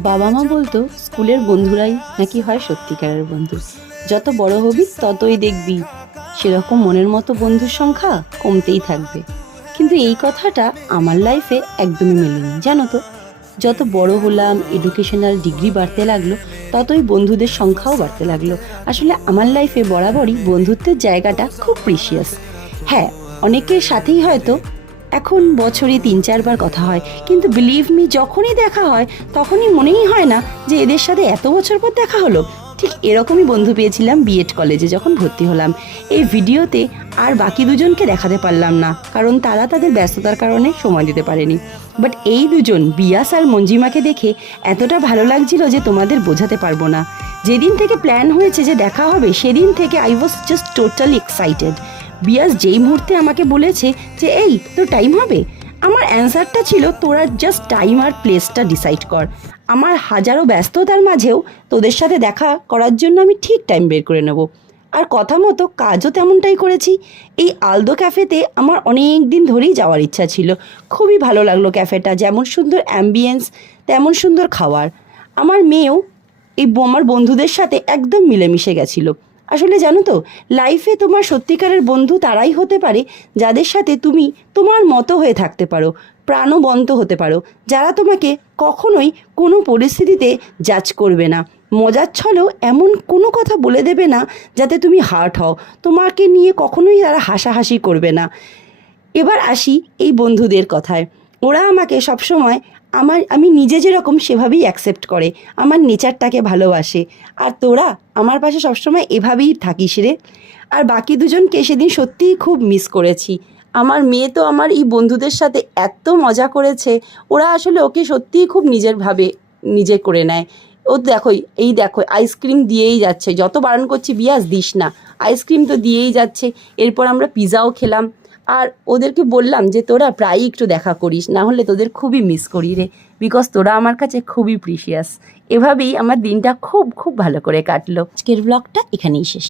বাবা মা বলতো স্কুলের বন্ধুরাই নাকি হয় সত্যিকারের বন্ধু। যত বড় হবি ততই দেখবি সেরকম মনের মতো বন্ধুর সংখ্যা কমতেই থাকবে। কিন্তু এই কথাটা আমার লাইফে একদমই মেলেনি, জানো তো। যত বড় হলাম, এডুকেশনাল ডিগ্রি বাড়তে লাগলো, ততই বন্ধুদের সংখ্যাও বাড়তে লাগলো। আসলে আমার লাইফে বরাবরই বন্ধুত্বের জায়গাটা খুব প্রিশিয়াস। হ্যাঁ, অনেকের সাথেই হয়তো এখন বছরে 3-4বার কথা হয়, কিন্তু বিলিভ মি, যখনই দেখা হয় তখনই মনেই হয় না যে এদের সাথে এত বছর পর দেখা হলো। ঠিক এরকমই বন্ধু পেয়েছিলাম বিএড কলেজে যখন ভর্তি হলাম। এই ভিডিওতে আর বাকি দুজনকে দেখাতে পারলাম না, কারণ তারা তাদের ব্যস্ততার কারণে সময় দিতে পারেনি। বাট এই দুজন, বিয়াস আর মঞ্জিমাকে দেখে এতটা ভালো লাগছিল যে তোমাদের বোঝাতে পারবো না। যেদিন থেকে প্ল্যান হয়েছে যে দেখা হবে, সেদিন থেকে I was just totally excited. Biyas যেই মুহূর্তে আমাকে বলেছে যে এই তোর টাইম হবে, আমার অ্যান্সারটা ছিল তোরা জাস্ট টাইম আর প্লেসটা ডিসাইড কর। আমার হাজারো ব্যস্ততার মাঝেও তোদের সাথে দেখা করার জন্য আমি ঠিক টাইম বের করে নেব। আর কথা মতো কাজও তেমনটাই করেছি। এই আলদো ক্যাফেতে আমার অনেক দিন ধরেই যাওয়ার ইচ্ছা ছিল। খুবই ভালো লাগলো ক্যাফেটা, যেমন সুন্দর অ্যাম্বিয়েন্স তেমন সুন্দর খাবার। আমার মেয়েও আমার বন্ধুদের সাথে একদম মিলেমিশে গেছিলো। আসলে জানো তো, লাইফে তোমার সত্যিকারের বন্ধু তারাই হতে পারে যাদের সাথে তুমি তোমার মতো হয়ে থাকতে পারো, প্রাণবন্ত হতে পারো, যারা তোমাকে কখনোই কোনো পরিস্থিতিতে জাজ করবে না, মজার ছলেও এমন কোনো কথা বলে দেবে না যাতে তুমি হার্ট হও, তোমাকে নিয়ে কখনোই তারা হাসাহাসি করবে না। এবার আসি এই বন্ধুদের কথায়। ওরা আমাকে সবসময় আমি নিজে যেরকম সেভাবেই অ্যাকসেপ্ট করে, আমার নেচারটাকে ভালোবাসে। আর তোরা আমার পাশে সবসময় এভাবেই থাকিস রে। আর বাকি দুজনকে সেদিন সত্যিই খুব মিস করেছি। আমার মেয়ে তো আমার এই বন্ধুদের সাথে এত মজা করেছে, ওরা আসলে ওকে সত্যিই খুব নিজে করে নেয়। ও দেখোই, এই দেখো আইসক্রিম দিয়েই যাচ্ছে, যত বারণ করছি বিয়াস দিস না, আইসক্রিম তো দিয়েই যাচ্ছে। এরপর আমরা পিৎজাও খেলাম। আর ওদেরকে বললাম যে তোরা প্রায়ই একটু দেখা করিস, না হলে তোদের খুবই মিস করি রে, বিকজ তোরা আমার কাছে খুবই প্রিশিয়াস। এভাবেই আমার দিনটা খুব খুব ভালো করে কাটলো। আজকের ব্লগটা এখানেই শেষ।